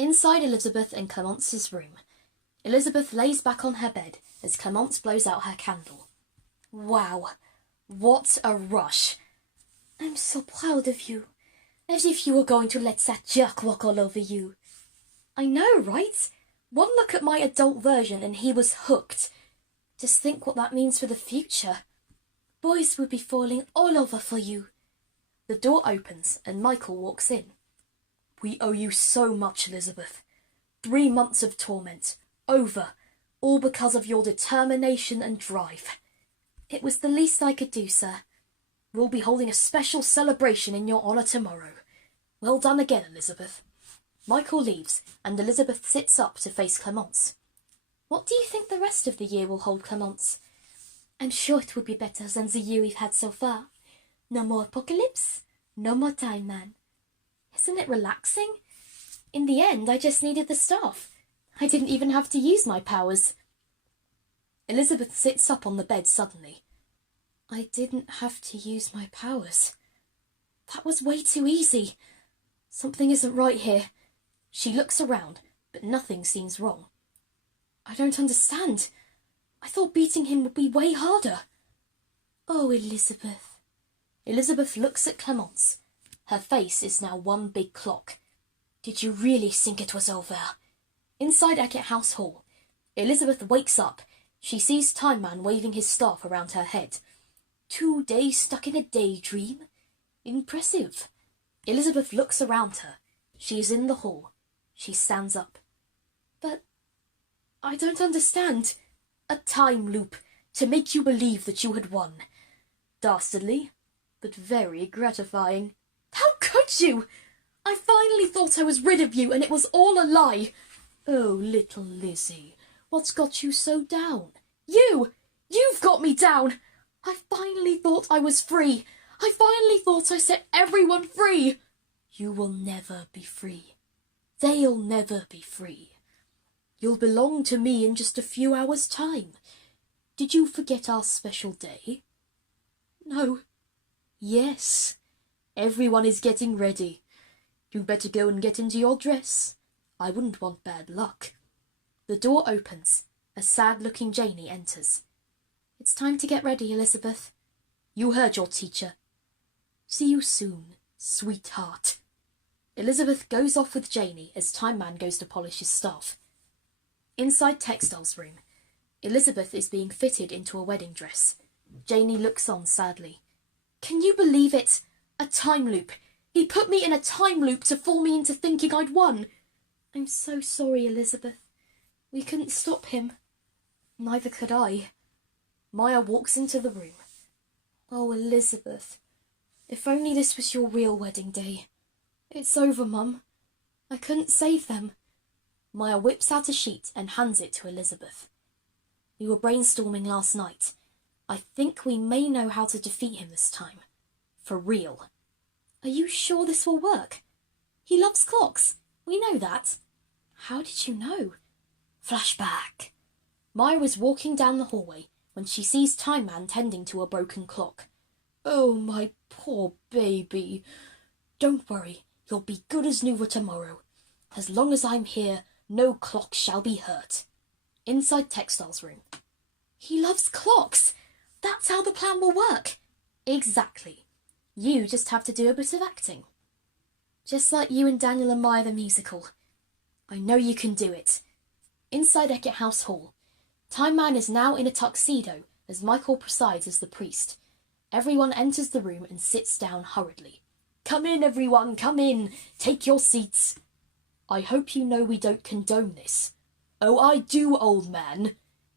Inside Elizabeth and Clemence's room, Elizabeth lays back on her bed as Clemence blows out her candle. Wow, what a rush! I'm so proud of you, as if you were going to let that jerk walk all over you. I know, right? One look at my adult version and he was hooked. Just think what that means for the future. Boys would be falling all over for you. The door opens and Michael walks in. We owe you so much, Elizabeth. 3 months of torment. Over. All because of your determination and drive. It was the least I could do, sir. We'll be holding a special celebration in your honour tomorrow. Well done again, Elizabeth. Michael leaves, and Elizabeth sits up to face Clemence. What do you think the rest of the year will hold, Clemence? I'm sure it will be better than the year we've had so far. No more apocalypse, no more Timeman. Isn't it relaxing? In the end, I just needed the staff. I didn't even have to use my powers. Elizabeth sits up on the bed suddenly. I didn't have to use my powers. That was way too easy. Something isn't right here. She looks around, but nothing seems wrong. I don't understand. I thought beating him would be way harder. Oh, Elizabeth. Elizabeth looks at Clemence. Her face is now one big clock. Did you really think it was over? Inside Eckett House Hall, Elizabeth wakes up. She sees Timeman waving his staff around her head. 2 days stuck in a daydream? Impressive. Elizabeth looks around her. She is in the hall. She stands up. But I don't understand. A time loop to make you believe that you had won. Dastardly, but very gratifying. How could you? I finally thought I was rid of you and it was all a lie. Oh, little Lizzie, what's got you so down? You've got me down. I finally thought I was free. I finally thought I set everyone free. You will never be free. They'll never be free. You'll belong to me in just a few hours' time. Did you forget our special day? No. Yes. Everyone is getting ready. You'd better go and get into your dress. I wouldn't want bad luck. The door opens. A sad-looking Janey enters. It's time to get ready, Elizabeth. You heard your teacher. See you soon, sweetheart. Elizabeth goes off with Janey as Timeman goes to polish his staff. Inside Textile's room, Elizabeth is being fitted into a wedding dress. Janey looks on sadly. Can you believe it? A time loop. He put me in a time loop to fool me into thinking I'd won. I'm so sorry, Elizabeth. We couldn't stop him. Neither could I. Mya walks into the room. Oh, Elizabeth, if only this was your real wedding day. It's over, Mum. I couldn't save them. Mya whips out a sheet and hands it to Elizabeth. We were brainstorming last night. I think we may know how to defeat him this time. For real. Are you sure this will work? He loves clocks. We know that. How did you know? Flashback. Mya was walking down the hallway when she sees Timeman tending to a broken clock. Oh, my poor baby. Don't worry, you'll be good as new for tomorrow. As long as I'm here, No clock shall be hurt. Inside Textiles room. He loves clocks. That's how the plan will work. Exactly. You just have to do a bit of acting. Just like you and Daniel and Mya the musical. I know you can do it. Inside Eckett House Hall. Timeman is now in a tuxedo as Michael presides as the priest. Everyone enters the room and sits down hurriedly. Come in, everyone, come in. Take your seats. I hope you know we don't condone this. Oh, I do, old man.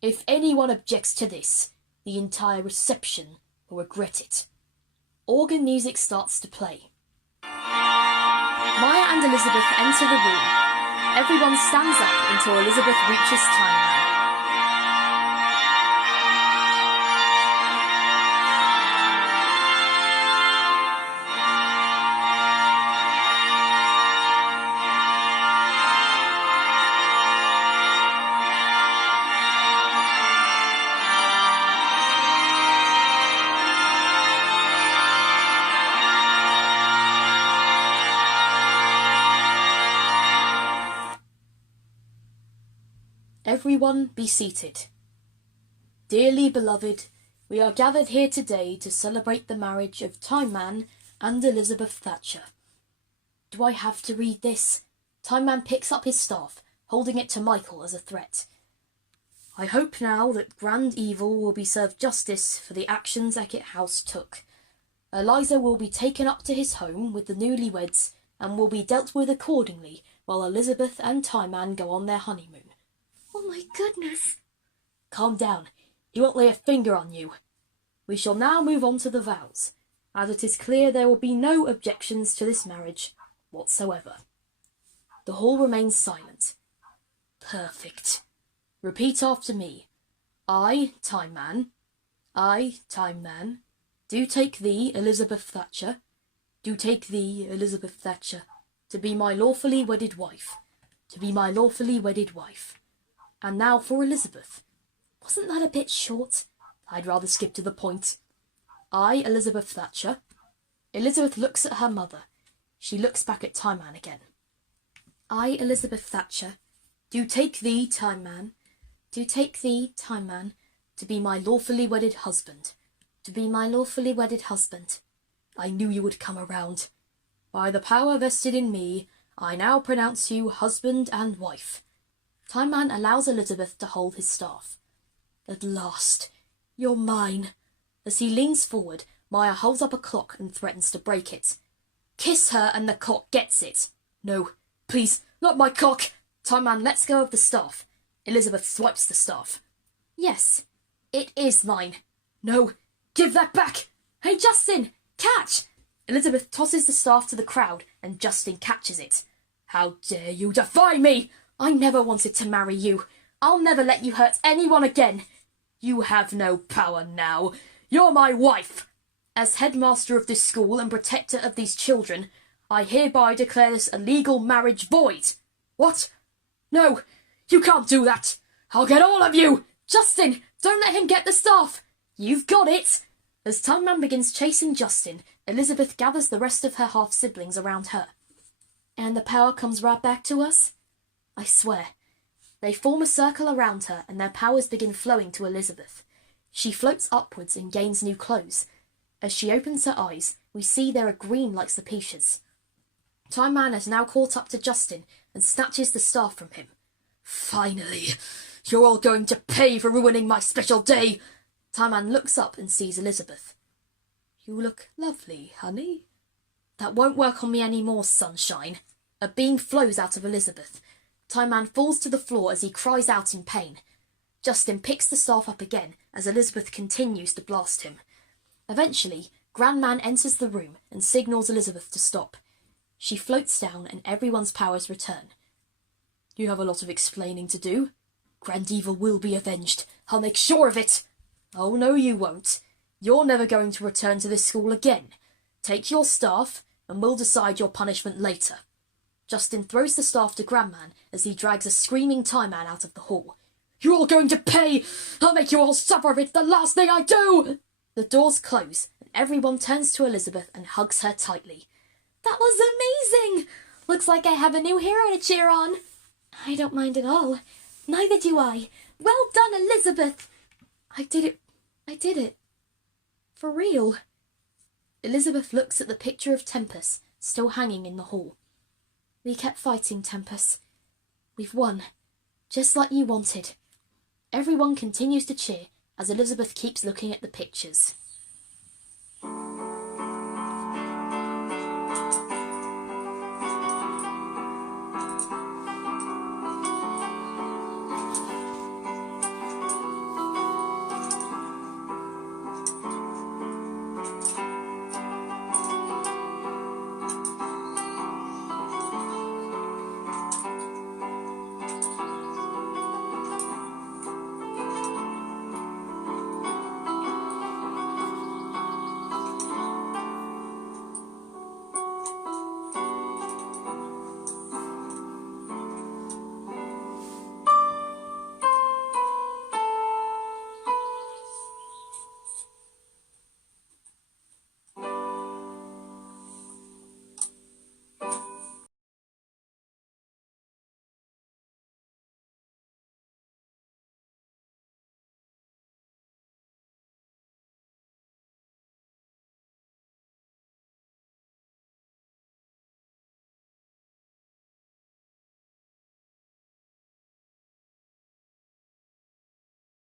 If anyone objects to this, the entire reception will regret it. Organ music starts to play. Mya and Elizabeth enter the room. Everyone stands up until Elizabeth reaches Timeman. Everyone be seated. Dearly beloved, we are gathered here today to celebrate the marriage of Timeman and Elizabeth Thatcher. Do I have to read this? Timeman picks up his staff, holding it to Michael as a threat. I hope now that Grand Evil will be served justice for the actions Eckett House took. Eliza will be taken up to his home with the newlyweds and will be dealt with accordingly while Elizabeth and Timeman go on their honeymoon. Oh my goodness. Calm down. He won't lay a finger on you. We shall now move on to the vows, as it is clear there will be no objections to this marriage whatsoever. The hall remains silent. Perfect. Repeat after me. I, Timeman, do take thee, Elizabeth Thatcher, to be my lawfully wedded wife, And now for Elizabeth. Wasn't that a bit short? I'd rather skip to the point. I, Elizabeth Thatcher. Elizabeth looks at her mother. She looks back at Timeman again. I, Elizabeth Thatcher, do take thee, Timeman, to be my lawfully wedded husband. I knew you would come around. By the power vested in me, I now pronounce you husband and wife. Timeman allows Elizabeth to hold his staff. At last, you're mine. As he leans forward, Mya holds up a clock and threatens to break it. Kiss her and the clock gets it. No, please, not my clock. Timeman lets go of the staff. Elizabeth swipes the staff. Yes, it is mine. No, give that back. Hey, Justin, catch! Elizabeth tosses the staff to the crowd and Justin catches it. How dare you defy me! I never wanted to marry you. I'll never let you hurt anyone again. You have no power now. You're my wife. As headmaster of this school and protector of these children, I hereby declare this illegal marriage void. What? No, you can't do that. I'll get all of you. Justin, don't let him get the staff. You've got it. As Timeman begins chasing Justin, Elizabeth gathers the rest of her half-siblings around her. And the power comes right back to us? I swear. They form a circle around her and their powers begin flowing to Elizabeth. She floats upwards and gains new clothes. As she opens her eyes, we see they are green like septias. Timeman has now caught up to Justin and snatches the staff from him. Finally, you're all going to pay for ruining my special day. Timeman looks up and sees Elizabeth. You look lovely, honey. That won't work on me any more, sunshine. A beam flows out of Elizabeth. Timeman falls to the floor as he cries out in pain. Justin picks the staff up again as Elizabeth continues to blast him. Eventually, Grandman enters the room and signals Elizabeth to stop. She floats down and everyone's powers return. You have a lot of explaining to do. Grand Evil will be avenged. I'll make sure of it. Oh, no, you won't. You're never going to return to this school again. Take your staff, and we'll decide your punishment later. Justin throws the staff to Grandman as he drags a screaming Timeman out of the hall. You're all going to pay! I'll make you all suffer if it's the last thing I do! The doors close, and everyone turns to Elizabeth and hugs her tightly. That was amazing! Looks like I have a new hero to cheer on. I don't mind at all. Neither do I. Well done, Elizabeth! I did it. I did it. For real. Elizabeth looks at the picture of Tempest still hanging in the hall. We kept fighting, Tempest. We've won, just like you wanted. Everyone continues to cheer as Elizabeth keeps looking at the pictures.